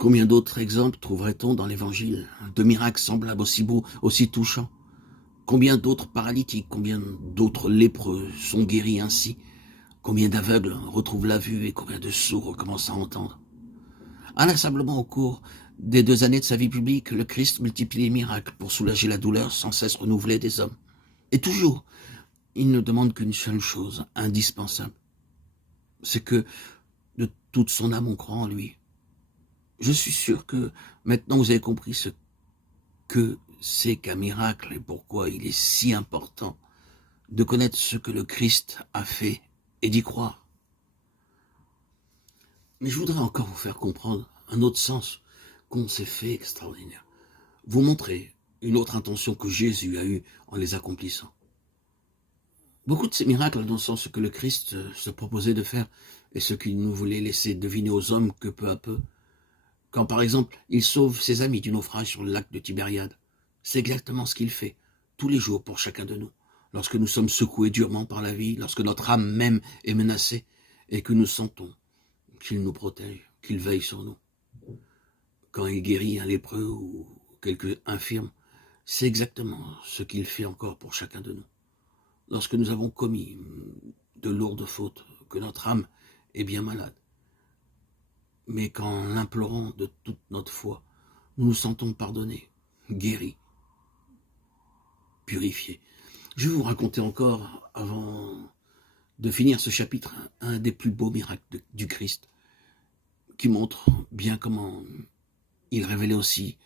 Combien d'autres exemples trouverait-on dans l'Évangile de miracles semblables aussi beaux, aussi touchants? Combien d'autres paralytiques, combien d'autres lépreux sont guéris ainsi? Combien d'aveugles retrouvent la vue et combien de sourds recommencent à entendre? Inlassablement au cours des 2 années de sa vie publique, le Christ multiplie les miracles pour soulager la douleur sans cesse renouvelée des hommes. Et toujours, il ne demande qu'une seule chose, indispensable. C'est que de toute son âme on croit en lui. Je suis sûr que maintenant vous avez compris ce que c'est qu'un miracle et pourquoi il est si important de connaître ce que le Christ a fait et d'y croire. Mais je voudrais encore vous faire comprendre un autre sens qu'ont ces faits extraordinaires. Vous montrer une autre intention que Jésus a eue en les accomplissant. Beaucoup de ces miracles dans le sens que le Christ se proposait de faire et ce qu'il nous voulait laisser deviner aux hommes que peu à peu, quand par exemple il sauve ses amis du naufrage sur le lac de Tibériade, c'est exactement ce qu'il fait tous les jours pour chacun de nous. Lorsque nous sommes secoués durement par la vie, lorsque notre âme même est menacée et que nous sentons qu'il nous protège, qu'il veille sur nous. Quand il guérit un lépreux ou quelque infirme, c'est exactement ce qu'il fait encore pour chacun de nous. Lorsque nous avons commis de lourdes fautes, que notre âme est bien malade, mais qu'en l'implorant de toute notre foi, nous nous sentons pardonnés, guéris, purifiés. Je vais vous raconter encore, avant de finir ce chapitre, un des plus beaux miracles du Christ, qui montre bien comment il révélait aussi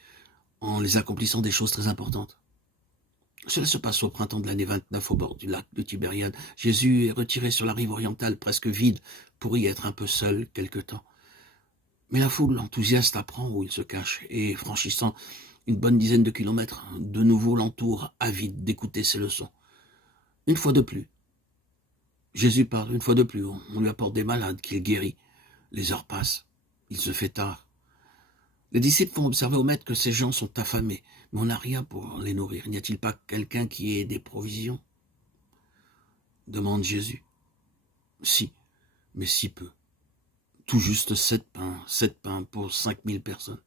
en les accomplissant des choses très importantes. Cela se passe au printemps de l'année 29 au bord du lac de Tibériade. Jésus est retiré sur la rive orientale, presque vide, pour y être un peu seul quelque temps. Mais la foule enthousiaste apprend où il se cache, et franchissant une bonne dizaine de kilomètres, de nouveau l'entoure, avide d'écouter ses leçons. Une fois de plus, Jésus parle, une fois de plus, on lui apporte des malades qu'il guérit. Les heures passent, il se fait tard. Les disciples font observer au maître que ces gens sont affamés, mais on n'a rien pour les nourrir. N'y a-t-il pas quelqu'un qui ait des provisions? Demande Jésus. Si, mais si peu. Tout juste 7 pains pour 5000 personnes.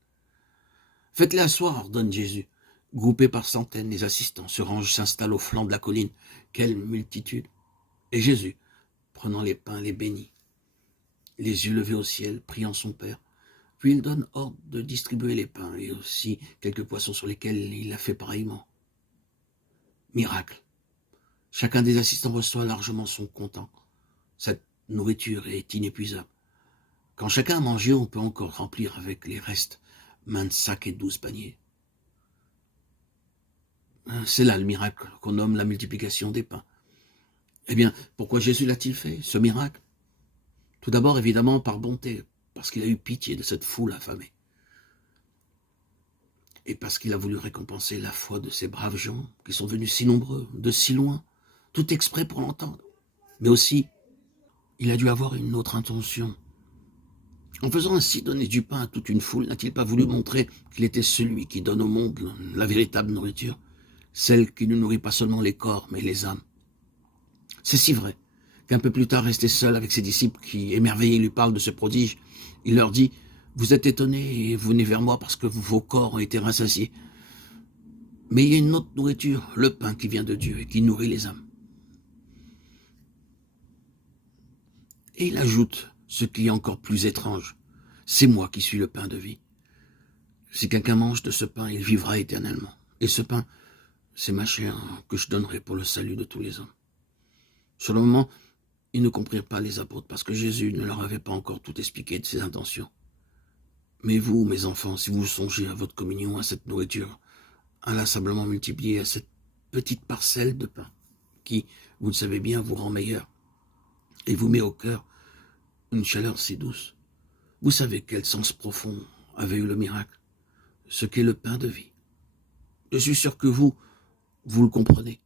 Faites-les asseoir, ordonne Jésus. Groupés par centaines, les assistants se rangent, s'installent au flanc de la colline. Quelle multitude! Et Jésus, prenant les pains, les bénit, les yeux levés au ciel, priant son Père. Puis il donne ordre de distribuer les pains et aussi quelques poissons sur lesquels il a fait pareillement. Miracle. Chacun des assistants reçoit largement son comptant. Cette nourriture est inépuisable. Quand chacun a mangé, on peut encore remplir avec les restes maintes sacs et 12 paniers. C'est là le miracle qu'on nomme la multiplication des pains. Eh bien, pourquoi Jésus l'a-t-il fait, ce miracle? Tout d'abord, évidemment, par bonté, parce qu'il a eu pitié de cette foule affamée. Et parce qu'il a voulu récompenser la foi de ces braves gens qui sont venus si nombreux, de si loin, tout exprès pour l'entendre. Mais aussi, il a dû avoir une autre intention. En faisant ainsi donner du pain à toute une foule, n'a-t-il pas voulu montrer qu'il était celui qui donne au monde la véritable nourriture, celle qui ne nourrit pas seulement les corps, mais les âmes? C'est si vrai qu'un peu plus tard, resté seul avec ses disciples qui, émerveillés, lui parlent de ce prodige, il leur dit: « Vous êtes étonnés et vous venez vers moi parce que vos corps ont été rassasiés. Mais il y a une autre nourriture, le pain qui vient de Dieu et qui nourrit les âmes. » Et il ajoute ce qui est encore plus étrange: « C'est moi qui suis le pain de vie. Si quelqu'un mange de ce pain, il vivra éternellement. Et ce pain, c'est ma chair que je donnerai pour le salut de tous les hommes. » Sur le moment, ils ne comprirent pas, les apôtres, parce que Jésus ne leur avait pas encore tout expliqué de ses intentions. Mais vous, mes enfants, si vous songez à votre communion, à cette nourriture inlassablement multipliée, à cette petite parcelle de pain, qui, vous le savez bien, vous rend meilleur, et vous met au cœur une chaleur si douce, vous savez quel sens profond avait eu le miracle, ce qu'est le pain de vie. Je suis sûr que vous le comprenez.